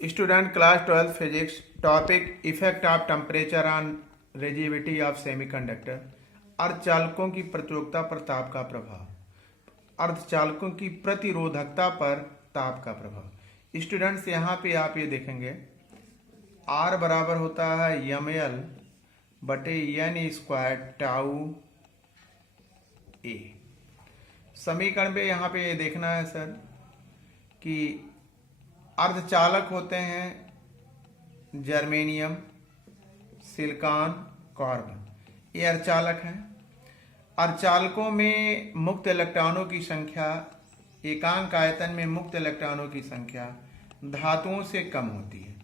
Student class 12 physics topic effect of temperature on resistivity of semiconductor. अर्धचालकों की प्रतिरोधकता पर ताप का प्रभाव। अर्धचालकों की प्रतिरोधकता पर ताप का प्रभाव। स्टूडेंट्स यहाँ पे आप ये देखेंगे आर बराबर होता है एम एल बटे एन स्क्वायर टाउ ए। समीकरण में यहाँ पे ये देखना है सर कि अर्धचालक होते हैं जर्मेनियम, सिलिकॉन, कार्बन, ये अर्धचालक हैं। अर्धचालकों में मुक्त इलेक्ट्रॉनों की संख्या, एकांक आयतन में मुक्त इलेक्ट्रॉनों की संख्या धातुओं से कम होती है।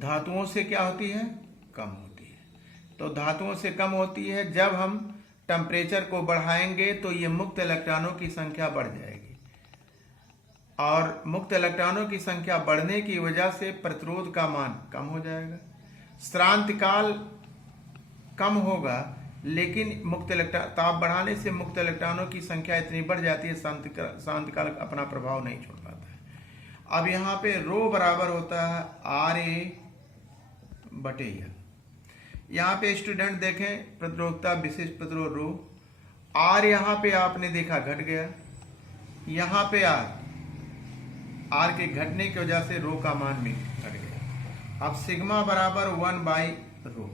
धातुओं से क्या होती है? कम होती है। तो धातुओं से कम होती है। जब हम टेम्परेचर को बढ़ाएंगे तो ये मुक्त इलेक्ट्रॉनों की संख्या बढ़ जाएगी और मुक्त इलेक्ट्रॉनों की संख्या बढ़ने की वजह से प्रतिरोध का मान कम हो जाएगा। श्रांतिकाल कम होगा, लेकिन मुक्त इलेक्ट्रॉन ताप बढ़ाने से मुक्त इलेक्ट्रॉनों की संख्या इतनी बढ़ जाती है श्रांतिकाल अपना प्रभाव नहीं छोड़ पाता है। अब यहाँ पे रो बराबर होता है आर ए बटे एल। यहाँ पे स्टूडेंट देखें प्रतिरोधकता विशिष्ट प्रतिरोध रो, आर यहाँ पे आपने देखा घट गया, यहाँ पे आर के घटने की वजह से रो का मान भी घट गया। अब सिग्मा बराबर 1/रो,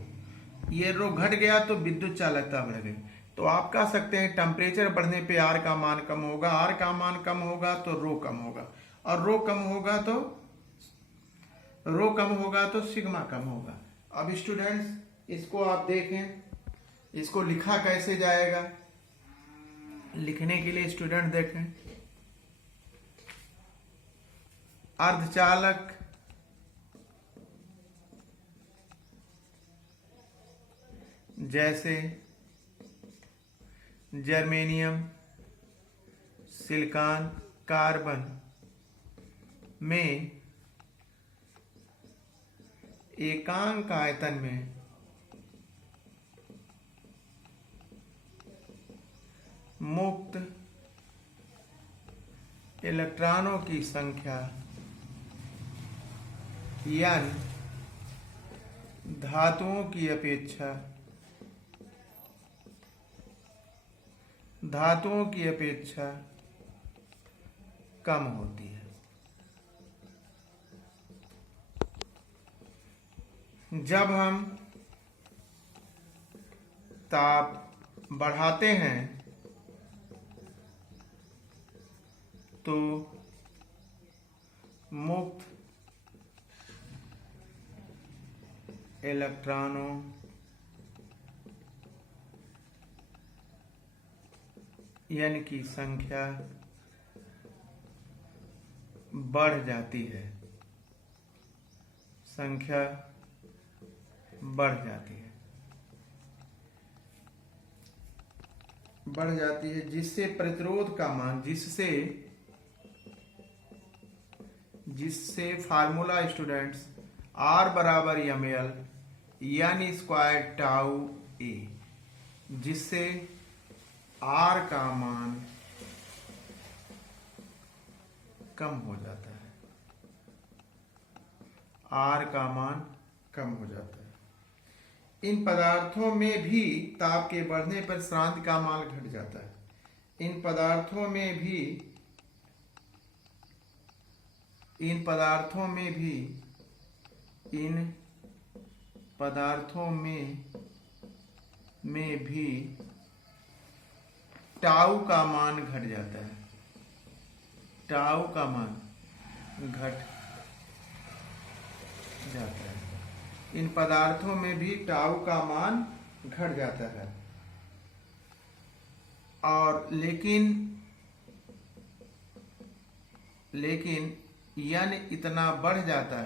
ये रो घट गया तो विद्युत चालकता बढ़ गई। तो आप कह सकते हैं टेम्परेचर बढ़ने पे आर का मान कम होगा, आर का मान कम होगा तो रो कम होगा, और रो कम होगा तो सिग्मा कम होगा। अब स्टूडेंट्स इसको आप देखें, इसको लिखा कैसे जाएगा? लिखने के लिए स्टूडेंट देखें, अर्धचालक जैसे जर्मेनियम, सिलिकॉन, कार्बन में एकांक आयतन में मुक्त इलेक्ट्रॉनों की संख्या यानी धातुओं की अपेक्षा कम होती है। जब हम ताप बढ़ाते हैं तो मुक्त इलेक्ट्रॉनों यानी की संख्या बढ़ जाती है, जिससे प्रतिरोध का मान, जिससे फार्मूला स्टूडेंट्स आर बराबर M L N square tau A, जिससे आर का मान कम हो जाता है, इन पदार्थों में भी ताप के बढ़ने पर श्रांति का मान घट जाता है। इन पदार्थों में भी टाउ का मान घट जाता है, इन पदार्थों में भी टाउ का मान घट जाता है। और लेकिन यन इतना बढ़ जाता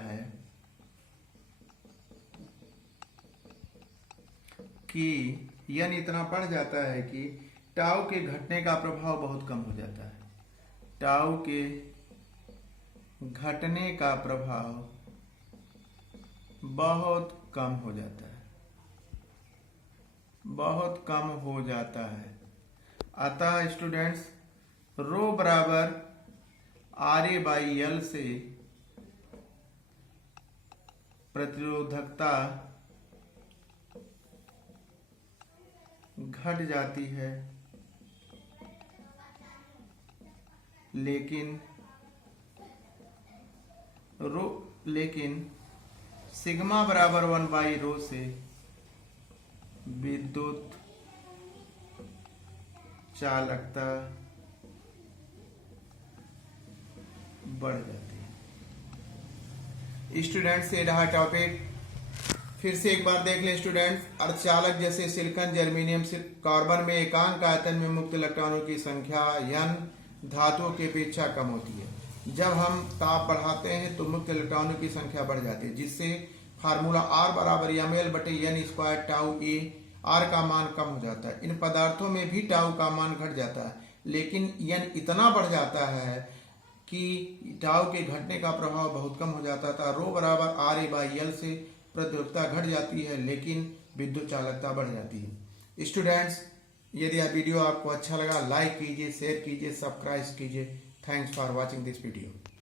है कि टाउ के घटने का प्रभाव बहुत कम हो जाता है। टाउ के घटने का प्रभाव बहुत कम हो जाता है। अतः स्टूडेंट्स रो बराबर आर ए बाई एल से प्रतिरोधकता घट जाती है, लेकिन सिग्मा बराबर 1/ρ से विद्युत चालकता बढ़ जाती है। स्टूडेंट्स, ये रहा टॉपिक। फिर से एक बार देख लें स्टूडेंट्स। अर्धचालक जैसे सिलिकॉन, जर्मेनियम, कार्बन में एकांक आयतन में मुक्त इलेक्ट्रॉनों की संख्या n धातुओं की अपेक्षा कम होती है। जब हम ताप बढ़ाते हैं तो मुक्त इलेक्ट्रॉनों की संख्या बढ़ जाती है, जिससे फार्मूला R बराबर ml/n² टाउ ए, R का मान कम हो जाता है। इन पदार्थों में भी टाउ का मान घट जाता है, लेकिन n इतना बढ़ जाता है कि टाउ के घटने का प्रभाव बहुत कम हो जाता था। ρ बराबर RA/L से प्रतिरोधकता घट जाती है, लेकिन विद्युत चालकता बढ़ जाती है। स्टूडेंट्स, यदि यह वीडियो आपको अच्छा लगा, लाइक कीजिए, शेयर कीजिए, सब्सक्राइब कीजिए। Thanks for watching this video.